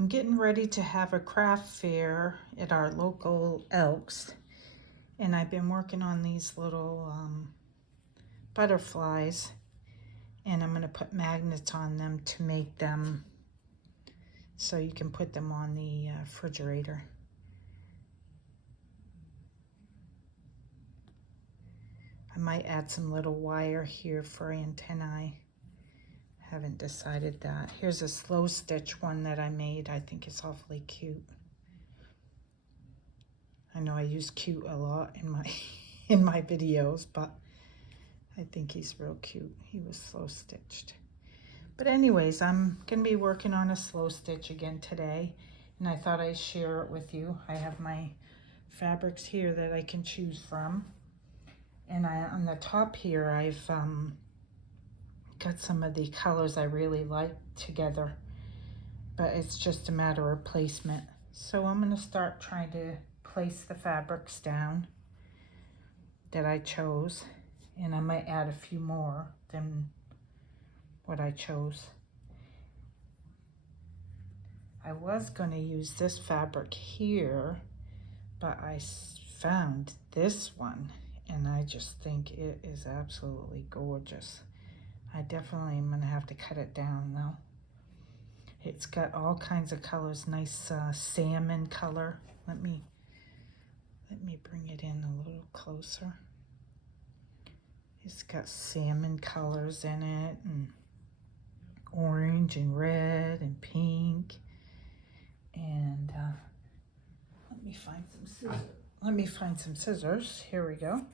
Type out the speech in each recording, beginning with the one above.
I'm getting ready to have a craft fair at our local Elks, and I've been working on these little butterflies, and I'm going to put magnets on them to make them so you can put them on the refrigerator. I might add some little wire here for antennae. Haven't decided that. Here's a slow stitch one that I made. I think it's awfully cute. I know I use cute a lot in my in my videos, but I think he's real cute. He was slow stitched. But anyways, I'm gonna be working on a slow stitch again today, and I thought I'd share it with you. I have my fabrics here that I can choose from, and on the top here I've got some of the colors I really like together, but it's just a matter of placement. So I'm going to start trying to place the fabrics down that I chose, and I might add a few more than what I chose. I was going to use this fabric here, but I found this one, and I just think it is absolutely gorgeous. I definitely am going to have to cut it down though. It's got all kinds of colors, nice salmon color. Let me bring it in a little closer. It's got salmon colors in it, and orange and red and pink. And let me find some scissors. Let me find some scissors. Here we go.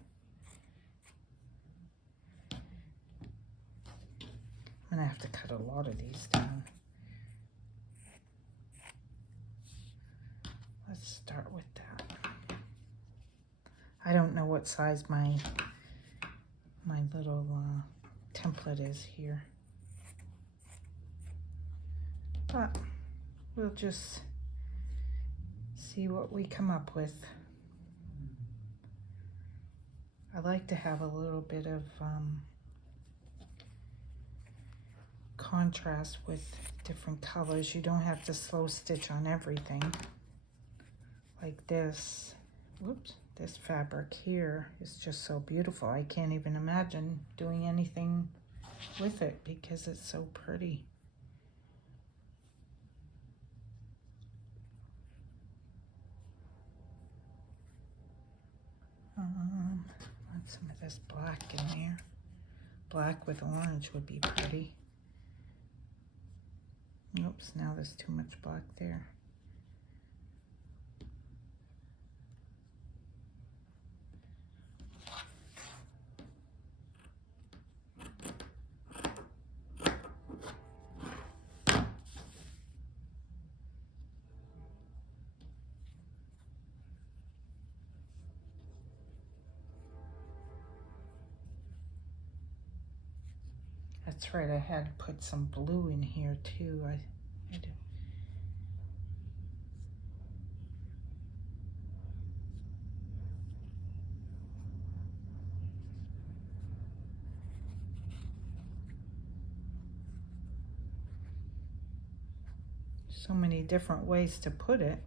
I'm gonna have to cut a lot of these down. Let's start with that. I don't know what size my little template is here, but we'll just see what we come up with. I like to have a little bit of contrast with different colors. You don't have to slow stitch on everything like this. Whoops, this fabric here is just so beautiful. I can't even imagine doing anything with it because it's so pretty. Want some of this black in there. Black with orange would be pretty. Oops, now there's too much black there. That's right, I had to put some blue in here too. I do. So many different ways to put it.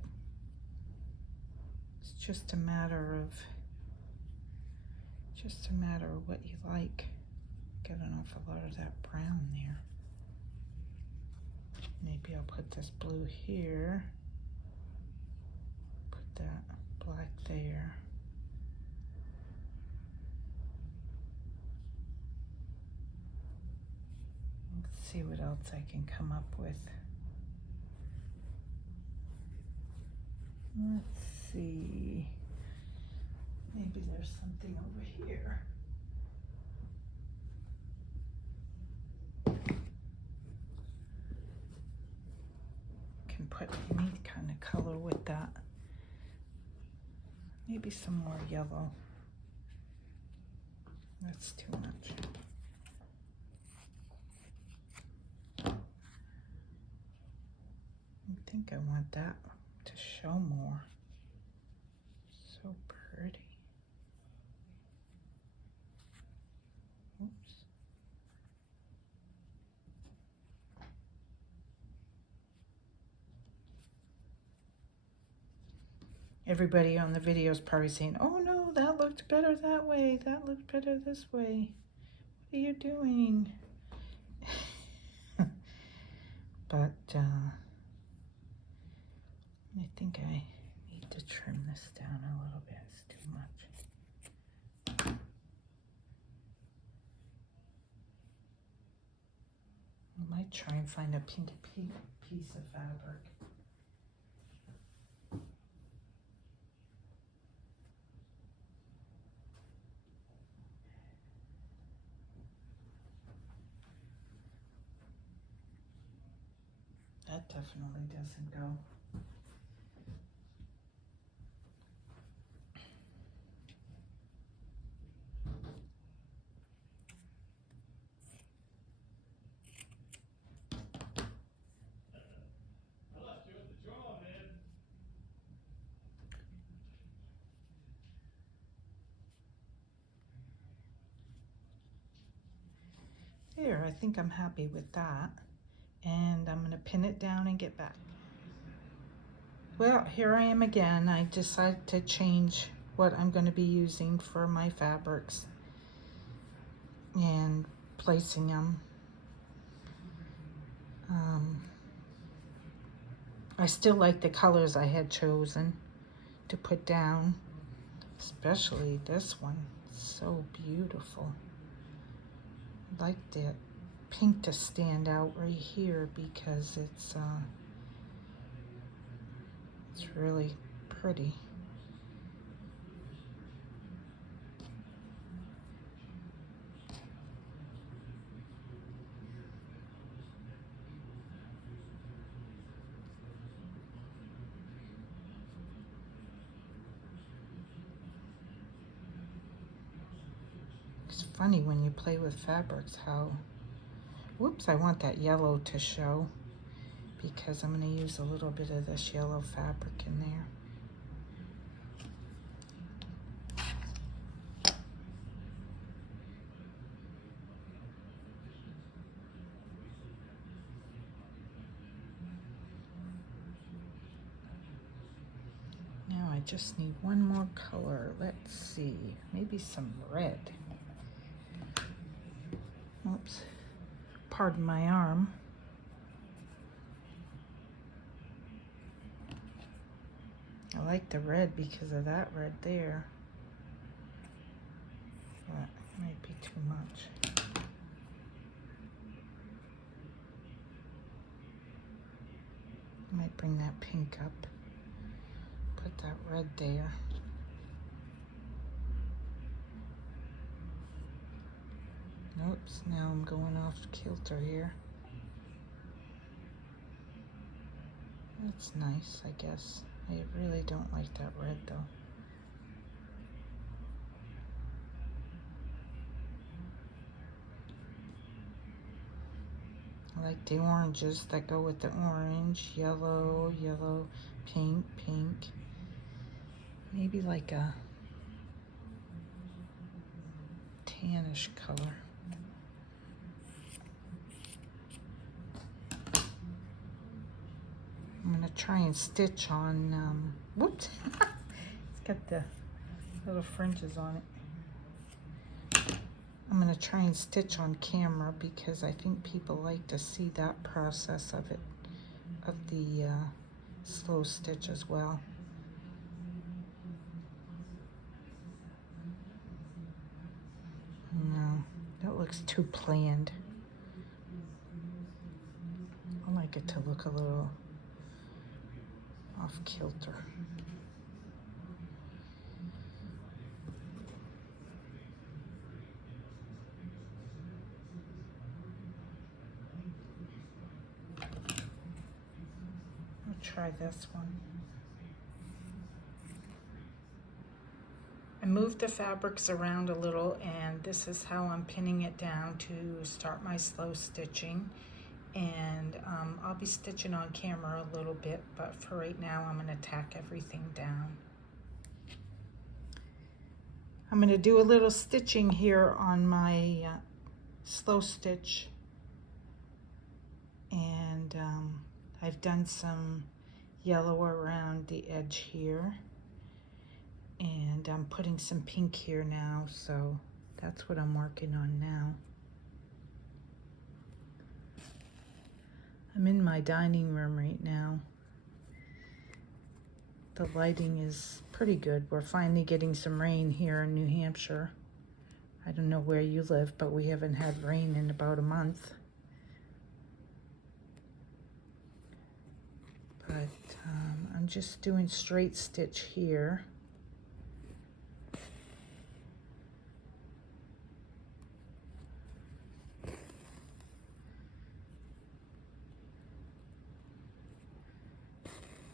It's just a matter of what you like. Get an awful lot of that brown there. Maybe I'll put this blue here. Put that black there. Let's see what else I can come up with. Let's see. Maybe there's something over here. Can put any kind of color with that. Maybe some more yellow. That's too much. I think I want that to show more. So pretty. Oops. everybody on the video is probably saying, oh no, that looked better that way. That looked better this way. What are you doing? But I think I need to trim this down a little bit. It's too much. I might try and find a pink piece of fabric. That definitely doesn't go. There, I think I'm happy with that. And I'm going to pin it down and get back. Well, here I am again. I decided to change what I'm going to be using for my fabrics and placing them. I still like the colors I had chosen to put down, especially this one. So beautiful. I'd like the pink to stand out right here because it's really pretty. It's funny when you play with fabrics how, whoops, I want that yellow to show because I'm going to use a little bit of this yellow fabric in there. Now I just need one more color. Let's see, maybe some red. Oops, pardon my arm. I like the red because of that red there. That might be too much. I might bring that pink up. Put that red there. Oops, now I'm going off kilter here. That's nice, I guess. I really don't like that red though. I like the oranges that go with the orange, yellow, yellow, pink, pink. Maybe like a tannish color. I'm gonna try and stitch on, whoops, it's got the little fringes on it. I'm gonna try and stitch on camera because I think people like to see that process of it, of the slow stitch as well. No, that looks too planned. I like it to look a little off kilter. I'll try this one. I moved the fabrics around a little and this is how I'm pinning it down to start my slow stitching. And I'll be stitching on camera a little bit, but for right now I'm going to tack everything down. I'm going to do a little stitching here on my slow stitch, and I've done some yellow around the edge here, And I'm putting some pink here now, so that's what I'm working on now. I'm in my dining room right now. The lighting is pretty good. We're finally getting some rain here in New Hampshire. I don't know where you live, but we haven't had rain in about a month. But I'm just doing straight stitch here.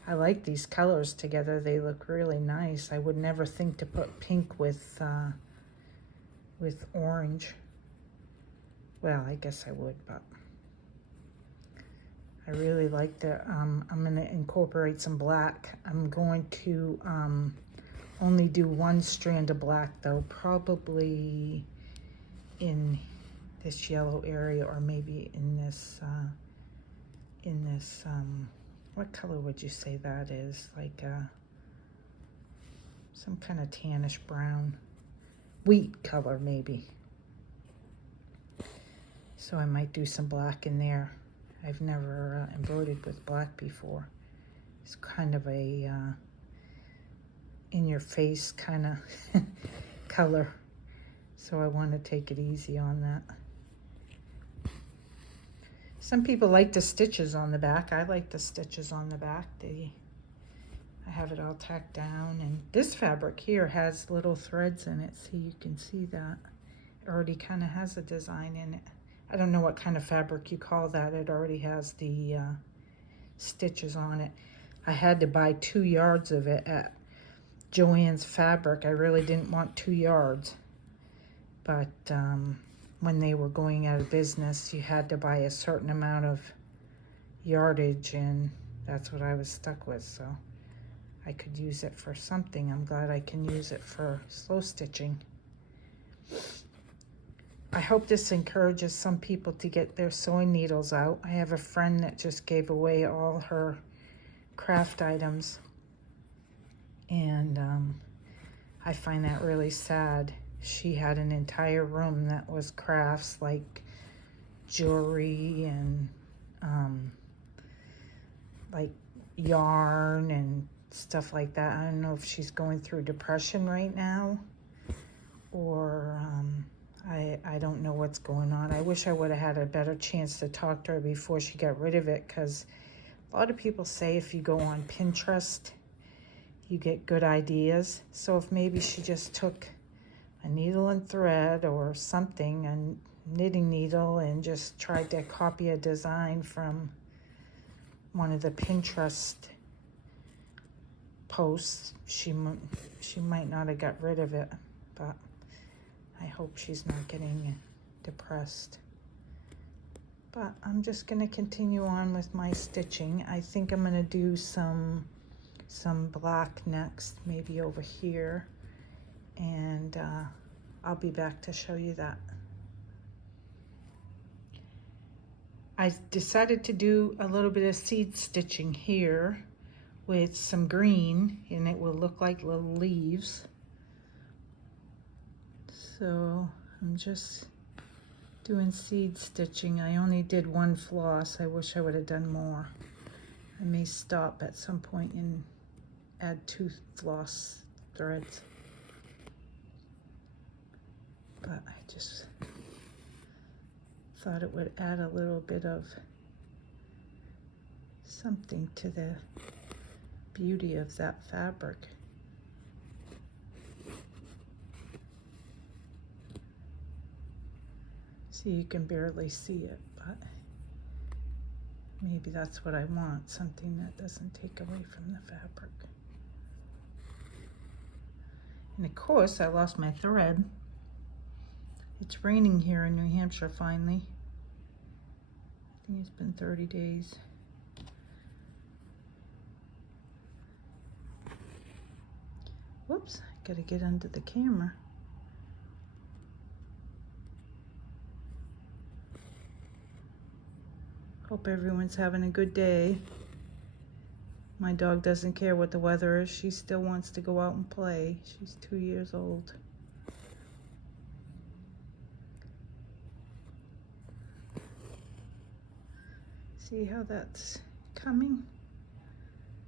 I like these colors together. They look really nice. I would never think to put pink with orange. Well, I guess I would, but I really like the, I'm going to incorporate some black. I'm going to only do one strand of black though, probably in this yellow area, or maybe in this, what color would you say that is? Like some kind of tannish brown, wheat color maybe. So I might do some black in there. I've never embroidered with black before. It's kind of a in your face kind of color. So I want to take it easy on that. Some people like the stitches on the back. I like the stitches on the back. I have it all tacked down, and this fabric here has little threads in it, so you can see that. It already kind of has a design in it. I don't know what kind of fabric you call that. It already has the stitches on it. I had to buy 2 yards of it at Joann's Fabric. I really didn't want 2 yards, but when they were going out of business, you had to buy a certain amount of yardage, and that's what I was stuck with. So I could use it for something. I'm glad I can use it for slow stitching. I hope this encourages some people to get their sewing needles out. I have a friend that just gave away all her craft items, and I find that really sad. She had an entire room that was crafts, like jewelry and like yarn and stuff like that. I don't know if she's going through depression right now, or I don't know what's going on. I wish I would have had a better chance to talk to her before she got rid of it, because a lot of people say if you go on Pinterest, you get good ideas. So if maybe she just took a needle and thread or something, a knitting needle, and just tried to copy a design from one of the Pinterest posts, she might not have got rid of it, but I hope she's not getting depressed. But I'm just going to continue on with my stitching. I think I'm going to do some black next, maybe over here, and I'll be back to show you that. I decided to do a little bit of seed stitching here with some green, and it will look like little leaves. So I'm just doing seed stitching. I only did 1 floss. I wish I would have done more. I may stop at some point and add 2 floss threads. But I just thought it would add a little bit of something to the beauty of that fabric. See, you can barely see it, but maybe that's what I want, something that doesn't take away from the fabric. And of course, I lost my thread. It's raining here in New Hampshire finally. I think it's been 30 days. Whoops, I gotta get under the camera. Hope everyone's having a good day. My dog doesn't care what the weather is. She still wants to go out and play. She's 2 years old. See how that's coming?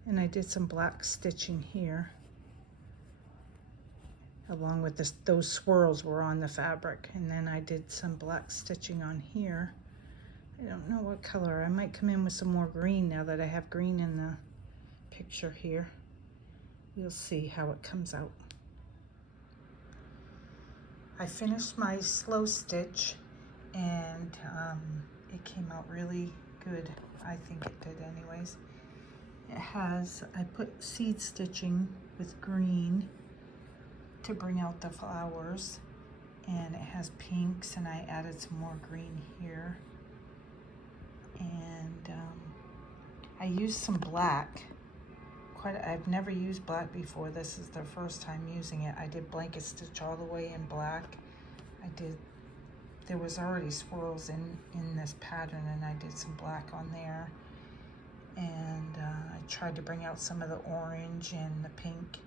And I did some black stitching here. Along with this, those swirls were on the fabric. And then I did some black stitching on here. I don't know what color. I might come in with some more green now that I have green in the picture here. You'll see how it comes out. I finished my slow stitch and it came out really good. I think it did anyways. It has, I put seed stitching with green to bring out the flowers, and it has pinks, and I added some more green here. And I used some black. I've never used black before. This is the first time using it. I did blanket stitch all the way in black. There was already swirls in this pattern, and I did some black on there. And I tried to bring out some of the orange and the pink,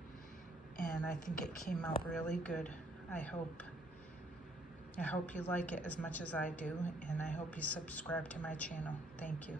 and I think it came out really good. I hope you like it as much as I do, and I hope you subscribe to my channel. Thank you.